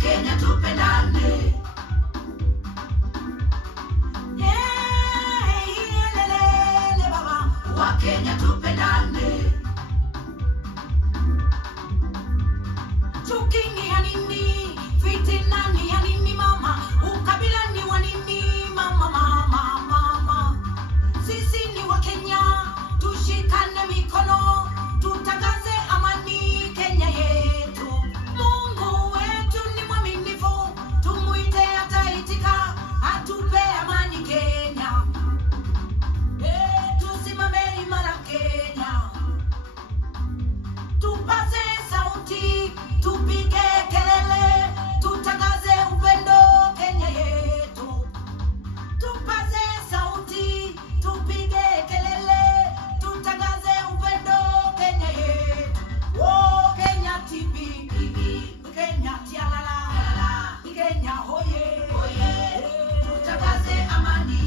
Wakenya tupendane. Wakenya tupendane. Chuki ni ya nini? Fitina ni ya nini mama? Ukabila ni wa nini mama, mama, mama? Sisi ni Wakenya, tushikane mikono, tutangaze amani Kenya yetu. Mungu wetu ni mwaminifu, tumuite ataitika, atupe amani Kenya. Tusimame imara Kenya, tupaze sauti, tupige kelele, tutangaze upendo Kenya yetu. Tupaze sauti, tupige kelele, tutangaze upendo Kenya yetu. Oh Kenya TB, Kenya tialala, Kenya hoye, tutangaze amani.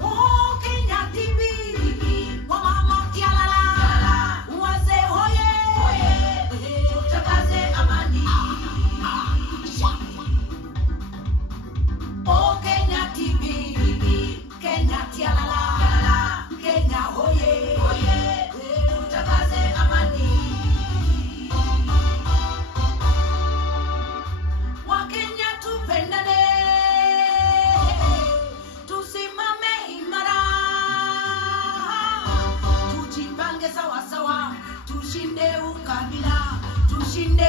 Oh Kenya TB, wamama tialala, wazee hoye, tutangaze amani. Oh Kenya TB, Kenya tialala, Kenya hoye, tutangaze amani. Wakenya tupendane, tusimame imara, tujipange sawa sawa, tushinde ukabila, tushinde